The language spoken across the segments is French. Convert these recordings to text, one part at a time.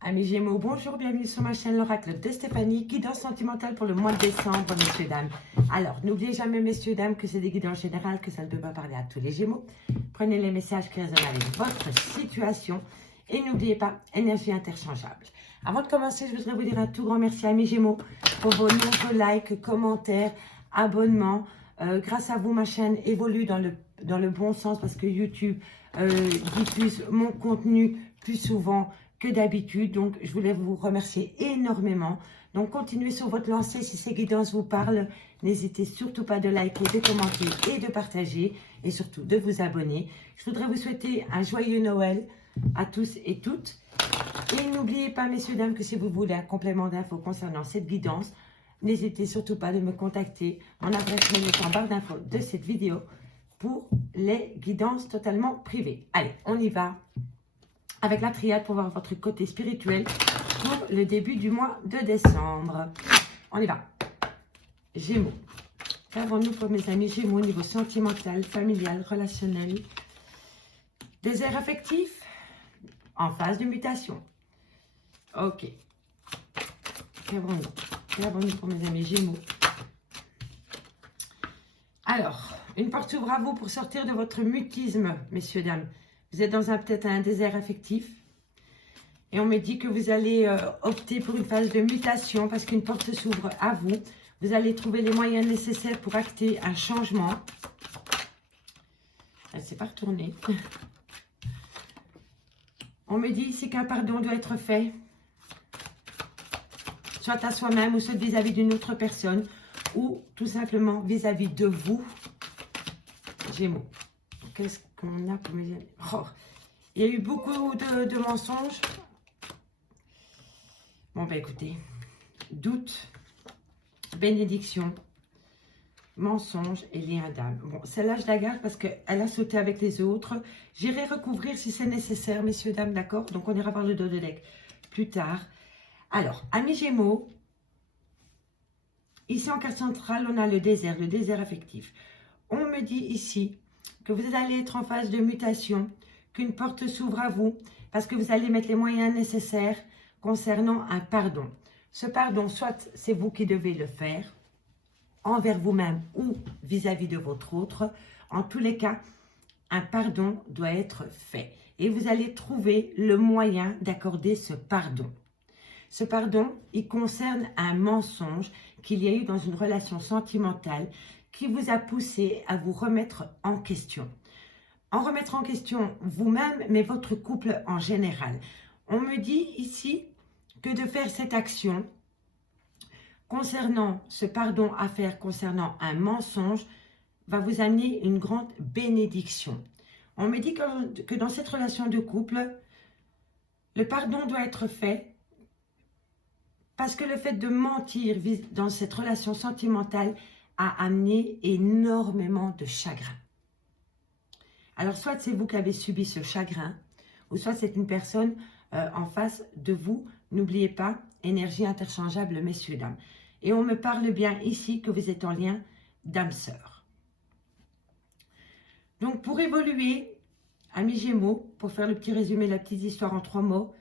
Amis Gémeaux, bonjour, bienvenue sur ma chaîne l'oracle de Stéphanie, guidance sentimentale pour le mois de décembre, messieurs, dames. Alors, n'oubliez jamais, messieurs, dames, que c'est des guidances générales, que ça ne peut pas parler à tous les Gémeaux. Prenez les messages qui résonnent avec votre situation et n'oubliez pas, énergie interchangeable. Avant de commencer, je voudrais vous dire un tout grand merci à mes Gémeaux pour vos nombreux likes, commentaires, abonnements. Grâce à vous, ma chaîne évolue dans le bon sens parce que YouTube diffuse mon contenu plus souvent que d'habitude. Donc, je voulais vous remercier énormément. Donc, continuez sur votre lancée. Si ces guidances vous parlent, n'hésitez surtout pas de liker, de commenter et de partager. Et surtout, de vous abonner. Je voudrais vous souhaiter un joyeux Noël à tous et toutes. Et n'oubliez pas, messieurs, dames, que si vous voulez un complément d'infos concernant cette guidance, n'hésitez surtout pas de me contacter. Mon adresse mail est en barre d'infos de cette vidéo pour les guidances totalement privées. Allez, on y va avec la triade pour voir votre côté spirituel pour le début du mois de décembre. On y va. Gémeaux. Qu'avons-nous pour mes amis Gémeaux au niveau sentimental, familial, relationnel? Désert affectif en phase de mutation. Ok. Qu'avons-nous pour mes amis Gémeaux? Alors, une porte s'ouvre à vous pour sortir de votre mutisme, messieurs, dames. Vous êtes dans peut-être un désert affectif. Et on me dit que vous allez opter pour une phase de mutation parce qu'une porte s'ouvre à vous. Vous allez trouver les moyens nécessaires pour acter un changement. Elle ne s'est pas retournée. On me dit ici qu'un pardon doit être fait. Soit à soi-même ou soit vis-à-vis d'une autre personne. Ou tout simplement vis-à-vis de vous. Gémeaux. Qu'est-ce qu'on a pour mes amis? Oh, il y a eu beaucoup de mensonges. Bon, ben écoutez. Doute, bénédiction, mensonge et lien d'âme. Bon, celle-là, je la garde parce qu'elle a sauté avec les autres. J'irai recouvrir si c'est nécessaire, messieurs, dames, d'accord? Donc, on ira voir le dos de deck plus tard. Alors, amis Gémeaux, ici en carte centrale, on a le désert affectif. On me dit ici que vous allez être en phase de mutation, qu'une porte s'ouvre à vous, parce que vous allez mettre les moyens nécessaires concernant un pardon. Ce pardon, soit c'est vous qui devez le faire, envers vous-même ou vis-à-vis de votre autre. En tous les cas, un pardon doit être fait. Et vous allez trouver le moyen d'accorder ce pardon. Ce pardon, il concerne un mensonge qu'il y a eu dans une relation sentimentale qui vous a poussé à vous remettre en question. En remettre en question vous-même, mais votre couple en général. On me dit ici que de faire cette action concernant ce pardon à faire, concernant un mensonge, va vous amener une grande bénédiction. On me dit que dans cette relation de couple, le pardon doit être fait parce que le fait de mentir dans cette relation sentimentale a amené énormément de chagrin. Alors, soit c'est vous qui avez subi ce chagrin, ou soit c'est une personne en face de vous. N'oubliez pas, énergie interchangeable, messieurs, dames. Et on me parle bien ici que vous êtes en lien d'âme sœur. Donc, pour évoluer, amis Gémeaux, pour faire le petit résumé, la petite histoire en 3 mots,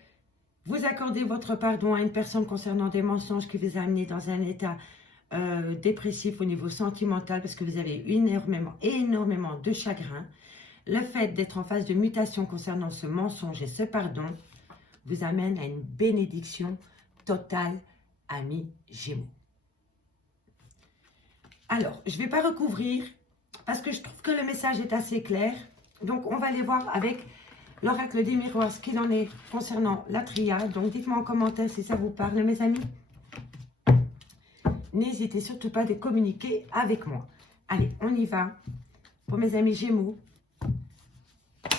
vous accordez votre pardon à une personne concernant des mensonges qui vous a amené dans un état dépressif au niveau sentimental parce que vous avez eu énormément de chagrin. Le fait d'être en phase de mutation concernant ce mensonge et ce pardon vous amène à une bénédiction totale, amis Gémeaux. Alors, je ne vais pas recouvrir parce que je trouve que le message est assez clair. Donc, on va aller voir avec l'oracle des miroirs ce qu'il en est concernant la triade. Donc, dites-moi en commentaire si ça vous parle, mes amis. N'hésitez surtout pas de communiquer avec moi. Allez, on y va. Pour mes amis Gémeaux,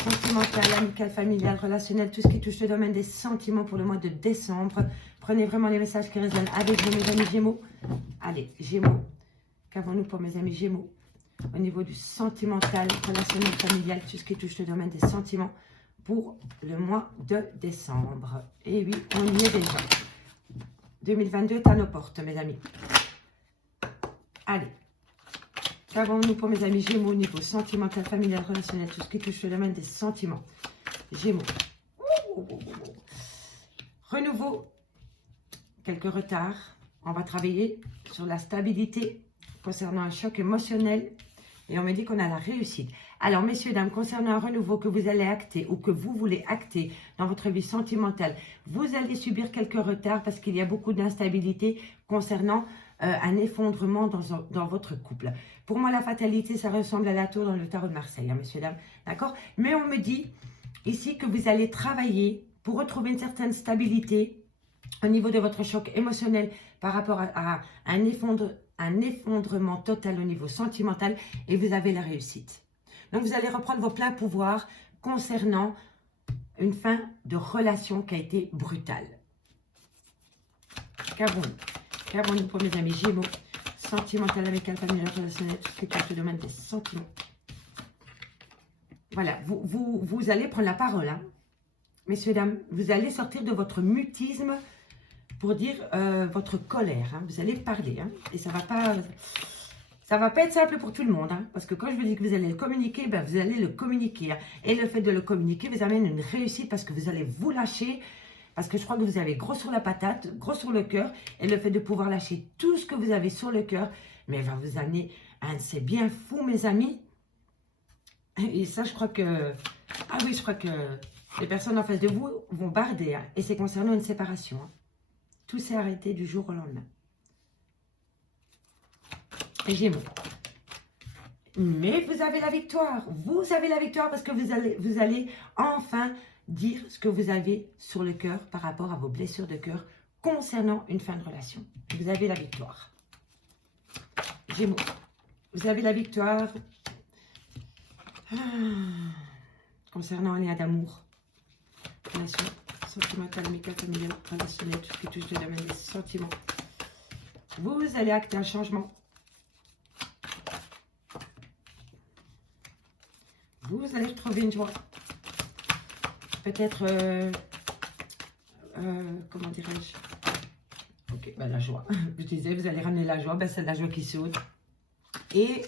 sentimental, amical, familial, relationnel, tout ce qui touche le domaine des sentiments pour le mois de décembre. Prenez vraiment les messages qui résonnent avec vous, mes amis Gémeaux. Allez, Gémeaux, qu'avons-nous pour mes amis Gémeaux? Au niveau du sentimental, relationnel, familial, tout ce qui touche le domaine des sentiments pour le mois de décembre. Et oui, on y est déjà. 2022 est à nos portes, mes amis. Allez. Qu'avons-nous pour mes amis Gémeaux au niveau sentimental, familial, relationnel, tout ce qui touche le domaine des sentiments? Gémeaux. Renouveau, quelques retards. On va travailler sur la stabilité concernant un choc émotionnel. Et on me dit qu'on a la réussite. Alors, messieurs, dames, concernant un renouveau que vous allez acter ou que vous voulez acter dans votre vie sentimentale, vous allez subir quelques retards parce qu'il y a beaucoup d'instabilité concernant un effondrement dans votre couple. Pour moi, la fatalité, ça ressemble à la tour dans le tarot de Marseille, hein, messieurs, dames. D'accord? Mais on me dit ici que vous allez travailler pour retrouver une certaine stabilité au niveau de votre choc émotionnel par rapport à un effondrement total au niveau sentimental et vous avez la réussite. Donc, vous allez reprendre vos pleins pouvoirs concernant une fin de relation qui a été brutale. Qu'avons-nous pour mes amis Gémeaux? Sentimental, amical, familial, relationnel, tout ce qui est le domaine des sentiments. Voilà, vous allez prendre la parole, hein. Messieurs, dames, vous allez sortir de votre mutisme pour dire votre colère. Hein. Vous allez parler. Hein, et ça va pas être simple pour tout le monde. Hein, parce que quand je vous dis que vous allez le communiquer, ben vous allez le communiquer. Hein, et le fait de le communiquer vous amène une réussite parce que vous allez vous lâcher. Parce que je crois que vous avez gros sur la patate, gros sur le cœur. Et le fait de pouvoir lâcher tout ce que vous avez sur le cœur, mais va vous amener c'est bien fou, mes amis. Et ça, je crois que... Ah oui, je crois que les personnes en face de vous vont barder. Hein, et c'est concernant une séparation. Hein. Tout s'est arrêté du jour au lendemain. Et Gémeaux. Mais vous avez la victoire. Vous avez la victoire parce que vous allez enfin dire ce que vous avez sur le cœur par rapport à vos blessures de cœur concernant une fin de relation. Vous avez la victoire. Gémeaux. Vous avez la victoire concernant un lien d'amour. Relation sentimentale, amicale, familiale, relationnelle, tout ce qui touche le domaine des sentiments. Vous allez acter un changement. Vous allez retrouver une joie. Peut-être, comment dirais-je? Ok, ben la joie. Je disais, vous allez ramener la joie, ben c'est la joie qui saute. Et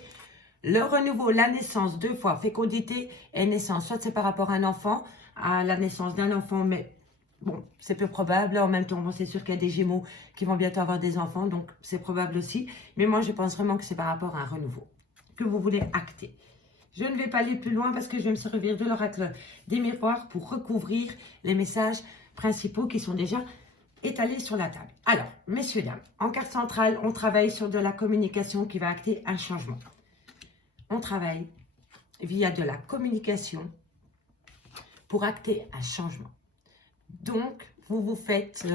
le renouveau, la naissance, 2 fois, fécondité et naissance. Soit c'est par rapport à un enfant, à la naissance d'un enfant, mais bon, c'est peu probable. En même temps, bon, c'est sûr qu'il y a des Gémeaux qui vont bientôt avoir des enfants, donc c'est probable aussi. Mais moi, je pense vraiment que c'est par rapport à un renouveau que vous voulez acter. Je ne vais pas aller plus loin parce que je vais me servir de l'oracle des miroirs pour recouvrir les messages principaux qui sont déjà étalés sur la table. Alors, messieurs, dames, en carte centrale, on travaille sur de la communication qui va acter un changement. On travaille via de la communication pour acter un changement. Donc, vous vous faites,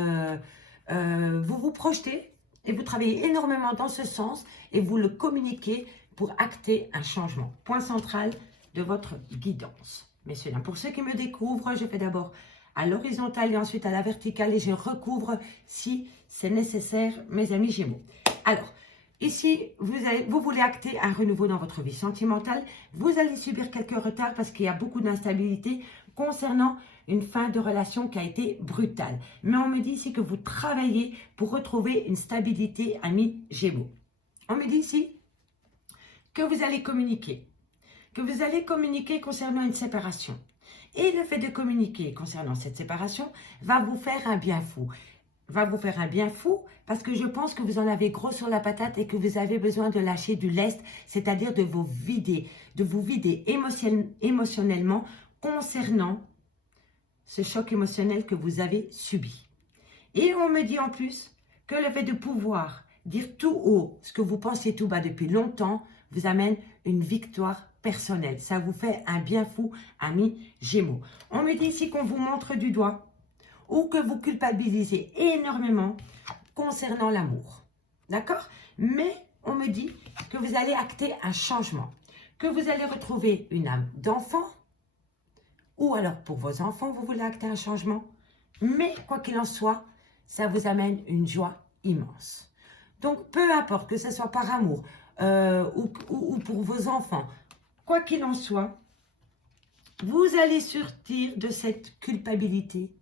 vous vous projetez et vous travaillez énormément dans ce sens et vous le communiquez pour acter un changement. Point central de votre guidance. Messieurs, pour ceux qui me découvrent, je fais d'abord à l'horizontale et ensuite à la verticale et je recouvre si c'est nécessaire, mes amis Gémeaux. Alors, ici, vous voulez acter un renouveau dans votre vie sentimentale. Vous allez subir quelques retards parce qu'il y a beaucoup d'instabilité concernant une fin de relation qui a été brutale. Mais on me dit ici que vous travaillez pour retrouver une stabilité, amis Gémeaux. On me dit ici que vous allez communiquer. Que vous allez communiquer concernant une séparation. Et le fait de communiquer concernant cette séparation va vous faire un bien fou. Va vous faire un bien fou parce que je pense que vous en avez gros sur la patate et que vous avez besoin de lâcher du lest, c'est-à-dire de vous vider émotionnellement concernant ce choc émotionnel que vous avez subi. Et on me dit en plus que le fait de pouvoir dire tout haut ce que vous pensez tout bas depuis longtemps vous amène une victoire personnelle. Ça vous fait un bien fou, amis Gémeaux. On me dit ici qu'on vous montre du doigt ou que vous culpabilisez énormément concernant l'amour. D'accord? Mais on me dit que vous allez acter un changement, que vous allez retrouver une âme d'enfant ou alors pour vos enfants, vous voulez acter un changement. Mais quoi qu'il en soit, ça vous amène une joie immense. Donc, peu importe que ce soit par amour ou pour vos enfants, quoi qu'il en soit, vous allez sortir de cette culpabilité.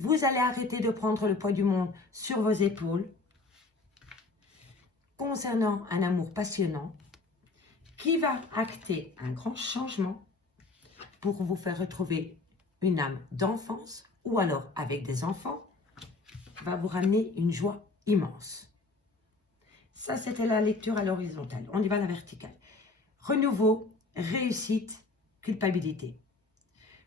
Vous allez arrêter de prendre le poids du monde sur vos épaules concernant un amour passionnant qui va acter un grand changement pour vous faire retrouver une âme d'enfance ou alors avec des enfants va vous ramener une joie immense. Ça, c'était la lecture à l'horizontale. On y va à la verticale. Renouveau, réussite, culpabilité.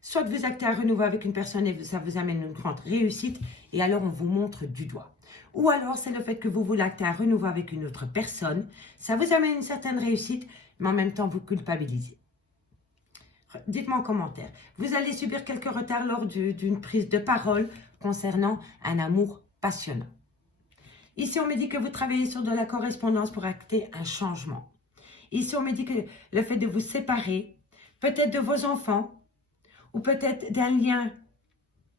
Soit vous actez un renouveau avec une personne et ça vous amène une grande réussite et alors on vous montre du doigt. Ou alors c'est le fait que vous voulez acter un renouveau avec une autre personne, ça vous amène une certaine réussite, mais en même temps vous culpabilisez. Dites-moi en commentaire. Vous allez subir quelques retards lors d'une prise de parole concernant un amour passionnant. Ici, on me dit que vous travaillez sur de la correspondance pour acter un changement. Ici, on me dit que le fait de vous séparer, peut-être de vos enfants, ou peut-être d'un lien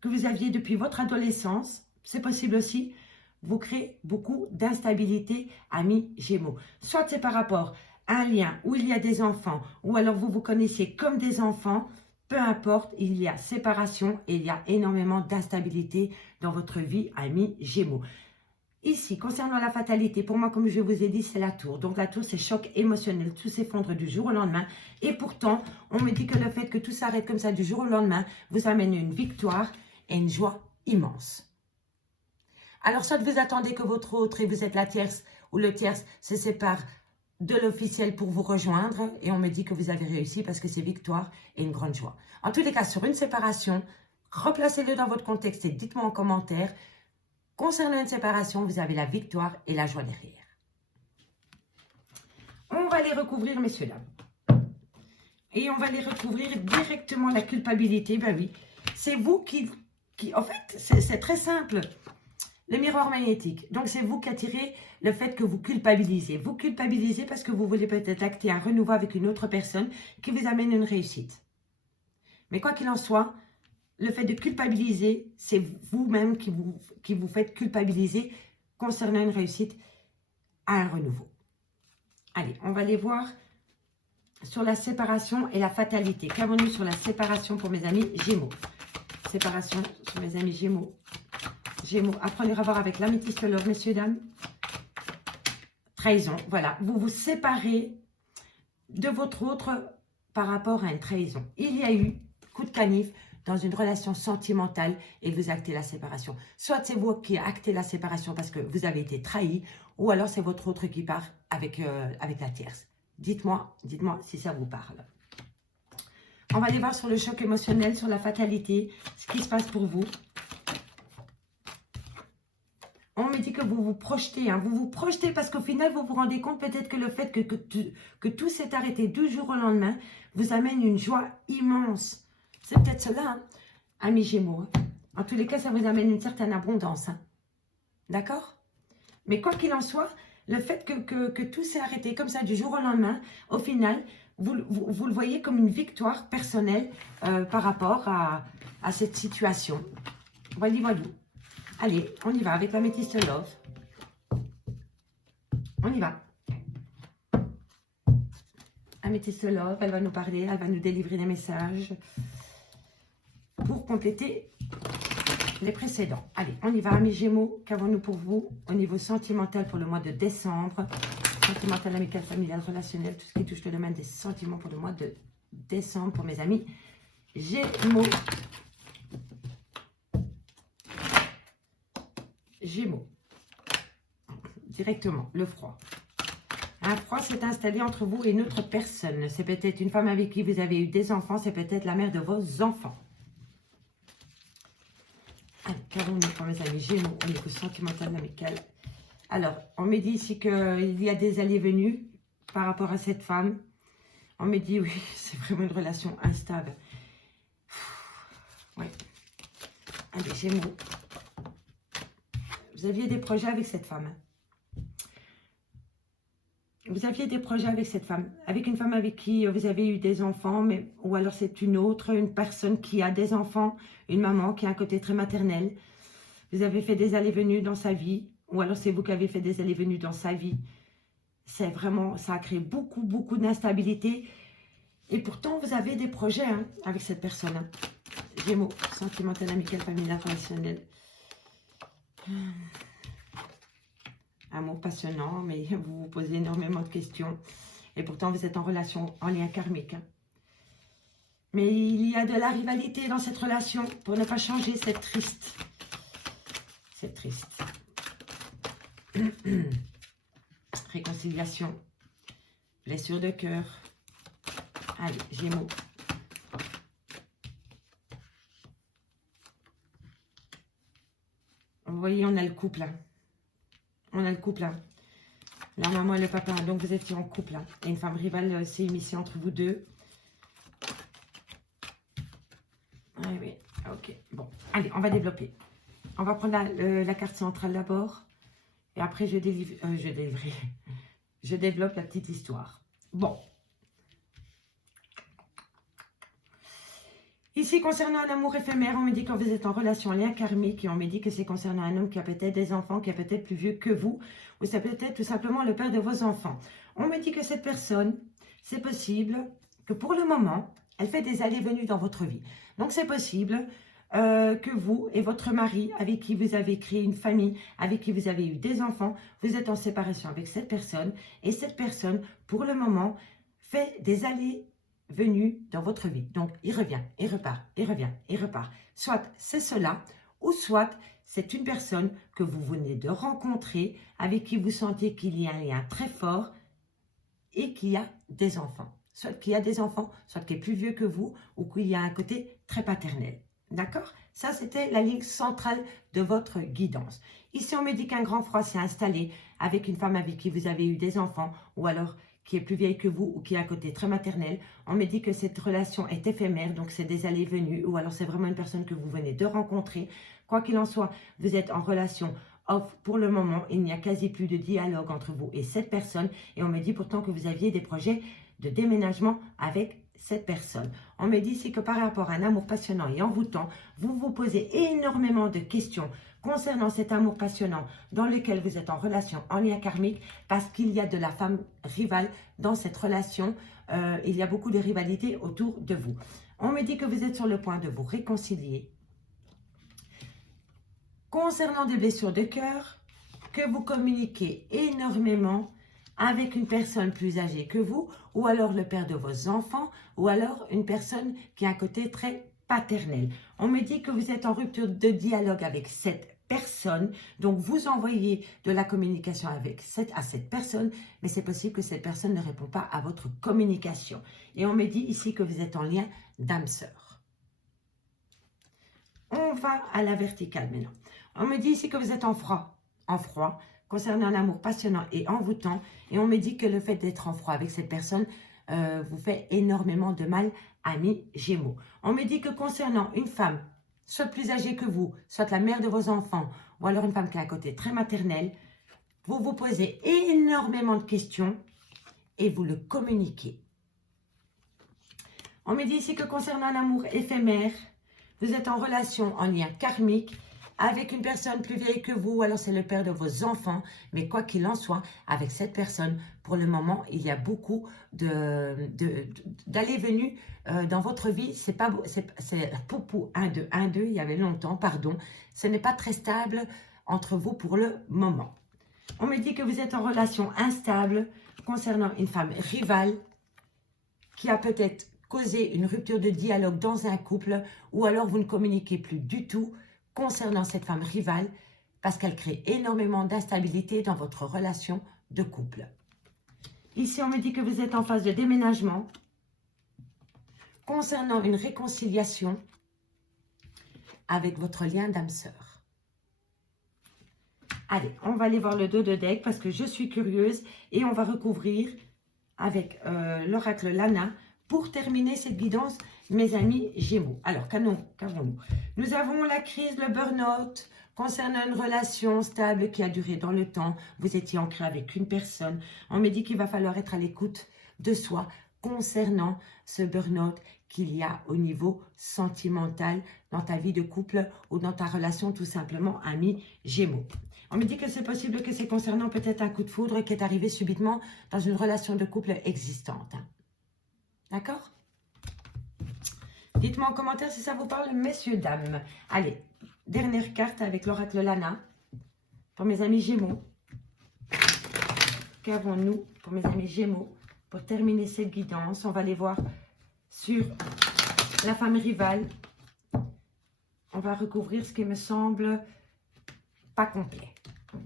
que vous aviez depuis votre adolescence, c'est possible aussi, vous créez beaucoup d'instabilité, amis Gémeaux. Soit c'est par rapport à un lien où il y a des enfants, ou alors vous vous connaissiez comme des enfants, peu importe, il y a séparation et il y a énormément d'instabilité dans votre vie, amis Gémeaux. Ici, concernant la fatalité, pour moi, comme je vous ai dit, c'est la tour. Donc la tour, c'est choc émotionnel, tout s'effondre du jour au lendemain. Et pourtant, on me dit que le fait que tout s'arrête comme ça du jour au lendemain vous amène une victoire et une joie immense. Alors, soit vous attendez que votre autre, et vous êtes la tierce, ou le tierce se sépare de l'officiel pour vous rejoindre, et on me dit que vous avez réussi parce que c'est victoire et une grande joie. En tous les cas, sur une séparation, replacez-le dans votre contexte et dites-moi en commentaire. Concernant une séparation, vous avez la victoire et la joie derrière. On va les recouvrir, messieurs, dames. Et on va les recouvrir directement la culpabilité. Ben oui, c'est vous qui en fait, c'est très simple. Le miroir magnétique. Donc, c'est vous qui attirez le fait que vous culpabilisez. Vous culpabilisez parce que vous voulez peut-être acter un renouveau avec une autre personne qui vous amène une réussite. Mais quoi qu'il en soit, le fait de culpabiliser, c'est vous-même qui vous faites culpabiliser concernant une réussite à un renouveau. Allez, on va aller voir sur la séparation et la fatalité. Qu'avons-nous sur la séparation pour mes amis Gémeaux? Séparation sur mes amis Gémeaux. Gémeaux, apprenez à voir avec l'améthyste l'or, messieurs, dames. Trahison, voilà. Vous vous séparez de votre autre par rapport à une trahison. Il y a eu coup de canif dans une relation sentimentale et vous actez la séparation. Soit c'est vous qui actez la séparation parce que vous avez été trahi, ou alors c'est votre autre qui part avec la tierce. Dites-moi si ça vous parle. On va aller voir sur le choc émotionnel, sur la fatalité, ce qui se passe pour vous. On me dit que vous vous projetez, vous vous projetez parce qu'au final, vous vous rendez compte peut-être que le fait que tout s'est arrêté du jour au lendemain vous amène une joie immense. C'est peut-être cela, amis Gémeaux. En tous les cas, ça vous amène une certaine abondance. D'accord? Mais quoi qu'il en soit, le fait que tout s'est arrêté comme ça du jour au lendemain, au final, vous le voyez comme une victoire personnelle par rapport à cette situation. Voilà. Allez, on y va avec l'améthyste love. On y va. Améthyste love, elle va nous parler, elle va nous délivrer des messages pour compléter les précédents. Allez, on y va, amis Gémeaux. Qu'avons-nous pour vous au niveau sentimental pour le mois de décembre? Sentimental, amical, familial, relationnel, tout ce qui touche le domaine des sentiments pour le mois de décembre pour mes amis Gémeaux. Gémeaux. Directement, le froid. Un froid s'est installé entre vous et une autre personne. C'est peut-être une femme avec qui vous avez eu des enfants. C'est peut-être la mère de vos enfants. Qu'avons-nous pour mes amis Gémeaux au niveau sentimental, amical? Alors, on me dit ici qu'il y a des allées-venues par rapport à cette femme. On me dit, oui, c'est vraiment une relation instable. Ouais. Allez, Gémeaux. Vous aviez des projets avec cette femme. Vous aviez des projets avec cette femme. Avec une femme avec qui vous avez eu des enfants, ou alors c'est une personne qui a des enfants, une maman qui a un côté très maternel. Vous avez fait des allées-venues dans sa vie, ou alors c'est vous qui avez fait des allées-venues dans sa vie. C'est vraiment, ça a créé beaucoup d'instabilité. Et pourtant, vous avez des projets avec cette personne. Gémeaux, sentimental, amical, familial, relationnel. Amour passionnant, mais vous vous posez énormément de questions. Et pourtant, vous êtes en relation, en lien karmique. Mais il y a de la rivalité dans cette relation. Pour ne pas changer, c'est triste. C'est triste. Réconciliation. Blessure de cœur. Allez, Gémeaux. Vous voyez, on a le couple. Hein. On a le couple. Hein. La maman et le papa. Donc, vous étiez en couple. Hein. Et une femme rivale, c'est une mission entre vous deux. Oui, oui. Ok. Bon. Allez, on va développer. On va prendre la carte centrale d'abord. Et après, je développe la petite histoire. Bon. Ici, concernant un amour éphémère, on me dit que vous êtes en relation, lien karmique, et on me dit que c'est concernant un homme qui a peut-être des enfants, qui est peut-être plus vieux que vous, ou c'est peut-être tout simplement le père de vos enfants. On me dit que cette personne, c'est possible que pour le moment, elle fait des allées-venues dans votre vie. Donc, c'est possible que vous et votre mari, avec qui vous avez créé une famille, avec qui vous avez eu des enfants, vous êtes en séparation avec cette personne, et cette personne, pour le moment, fait des allées-venues dans votre vie. Donc, il revient, il repart, il revient, il repart. Soit c'est cela, ou soit c'est une personne que vous venez de rencontrer, avec qui vous sentez qu'il y a un lien très fort, et qui a des enfants. Soit qu'il y a des enfants, soit qu'il est plus vieux que vous, ou qu'il y a un côté très paternel. D'accord? Ça, c'était la ligne centrale de votre guidance. Ici, on me dit qu'un grand froid s'est installé avec une femme avec qui vous avez eu des enfants, ou alors qui est plus vieille que vous, ou qui a un côté très maternel. On me dit que cette relation est éphémère, donc c'est des allées-venues, ou alors c'est vraiment une personne que vous venez de rencontrer. Quoi qu'il en soit, vous êtes en relation off pour le moment. Il n'y a quasi plus de dialogue entre vous et cette personne. Et on me dit pourtant que vous aviez des projets de déménagement avec cette personne. On me dit c'est que par rapport à un amour passionnant et envoûtant, vous vous posez énormément de questions concernant cet amour passionnant dans lequel vous êtes en relation, en lien karmique, parce qu'il y a de la femme rivale dans cette relation. Il y a beaucoup de rivalité autour de vous. On me dit que vous êtes sur le point de vous réconcilier. Concernant des blessures de cœur, que vous communiquez énormément avec une personne plus âgée que vous, ou alors le père de vos enfants, ou alors une personne qui a un côté très paternel. On me dit que vous êtes en rupture de dialogue avec cette personne, donc vous envoyez de la communication à cette personne, mais c'est possible que cette personne ne répond pas à votre communication. Et on me dit ici que vous êtes en lien d'âme sœur. On va à la verticale maintenant. On me dit ici que vous êtes en froid, concernant un amour passionnant et envoûtant. Et on me dit que le fait d'être en froid avec cette personne vous fait énormément de mal, amis Gémeaux. On me dit que concernant une femme, soit plus âgée que vous, soit la mère de vos enfants, ou alors une femme qui a un côté très maternel, vous vous posez énormément de questions et vous le communiquez. On me dit ici que concernant un amour éphémère, vous êtes en relation, en lien karmique, avec une personne plus vieille que vous, alors c'est le père de vos enfants, mais quoi qu'il en soit, avec cette personne, pour le moment, il y a beaucoup d'allées-venues dans votre vie. C'est pas c'est poupou 1-2, 1-2, il y avait longtemps, pardon. Ce n'est pas très stable entre vous pour le moment. On me dit que vous êtes en relation instable concernant une femme rivale qui a peut-être causé une rupture de dialogue dans un couple, ou alors vous ne communiquez plus du tout concernant cette femme rivale, parce qu'elle crée énormément d'instabilité dans votre relation de couple. Ici, on me dit que vous êtes en phase de déménagement, concernant une réconciliation avec votre lien d'âme sœur. Allez, on va aller voir le dos de deck, parce que je suis curieuse, et on va recouvrir avec l'oracle Lana, pour terminer cette guidance, mes amis Gémeaux. Alors, qu'avons-nous? Nous avons la crise, le burn-out, concernant une relation stable qui a duré dans le temps. Vous étiez ancré avec une personne. On me dit qu'il va falloir être à l'écoute de soi concernant ce burn-out qu'il y a au niveau sentimental dans ta vie de couple ou dans ta relation tout simplement, ami Gémeaux. On me dit que c'est possible que c'est concernant peut-être un coup de foudre qui est arrivé subitement dans une relation de couple existante. D'accord? Dites-moi en commentaire si ça vous parle, messieurs, dames. Allez, dernière carte avec l'oracle Lana. Pour mes amis Gémeaux. Qu'avons-nous pour mes amis Gémeaux? Pour terminer cette guidance, on va aller voir sur la femme rivale. On va recouvrir ce qui me semble pas complet.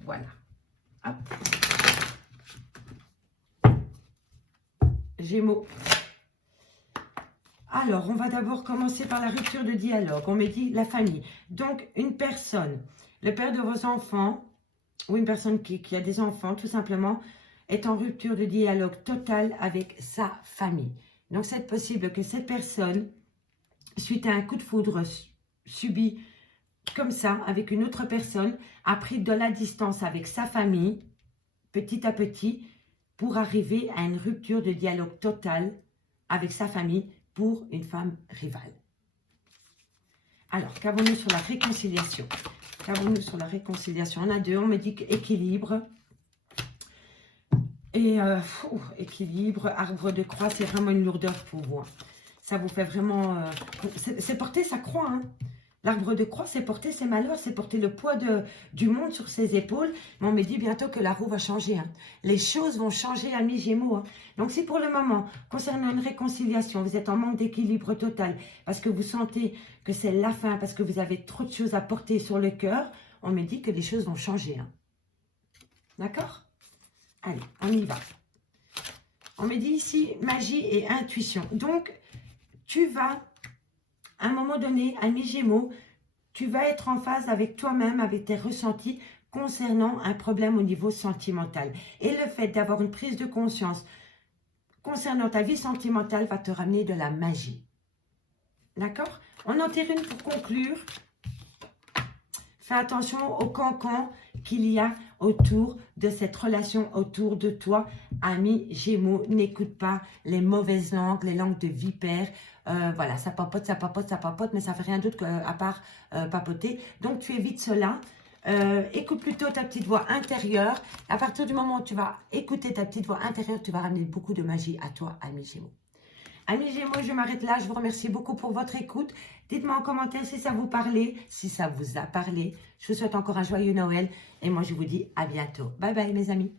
Voilà. Hop. Gémeaux. Alors, on va d'abord commencer par la rupture de dialogue. On me dit la famille. Donc, une personne, le père de vos enfants, ou une personne qui a des enfants, tout simplement, est en rupture de dialogue total avec sa famille. Donc, c'est possible que cette personne, suite à un coup de foudre subi comme ça, avec une autre personne, a pris de la distance avec sa famille, petit à petit, pour arriver à une rupture de dialogue total avec sa famille pour une femme rivale. Alors, qu'avons-nous sur la réconciliation? Qu'avons-nous sur la réconciliation? On a deux, on me dit équilibre. Et équilibre, arbre de croix, c'est vraiment une lourdeur pour vous. Hein. Ça vous fait vraiment... c'est porter sa croix. Hein. L'arbre de croix, c'est porter ses malheurs, c'est porter le poids du monde sur ses épaules. Mais on me dit bientôt que la roue va changer. Hein. Les choses vont changer, amis Gémeaux. Hein. Donc si pour le moment, concernant une réconciliation, vous êtes en manque d'équilibre total, parce que vous sentez que c'est la fin, parce que vous avez trop de choses à porter sur le cœur, on me dit que les choses vont changer. Hein. D'accord? Allez, on y va. On me dit ici, magie et intuition. Donc, tu vas, à un moment donné, ami Gémeaux, tu vas être en phase avec toi-même, avec tes ressentis concernant un problème au niveau sentimental. Et le fait d'avoir une prise de conscience concernant ta vie sentimentale va te ramener de la magie. D'accord? On en tire une pour conclure. Fais attention au cancan qu'il y a autour de cette relation, autour de toi. Ami Gémeaux, n'écoute pas les mauvaises langues, les langues de vipère. Voilà, ça papote, mais ça fait rien d'autre qu'à part papoter. Donc, tu évites cela. Écoute plutôt ta petite voix intérieure. À partir du moment où tu vas écouter ta petite voix intérieure, tu vas ramener beaucoup de magie à toi, ami Gémeaux. Amis Gémeaux, je m'arrête là. Je vous remercie beaucoup pour votre écoute. Dites-moi en commentaire si ça vous parlait, si ça vous a parlé. Je vous souhaite encore un joyeux Noël. Et moi, je vous dis à bientôt. Bye bye, mes amis.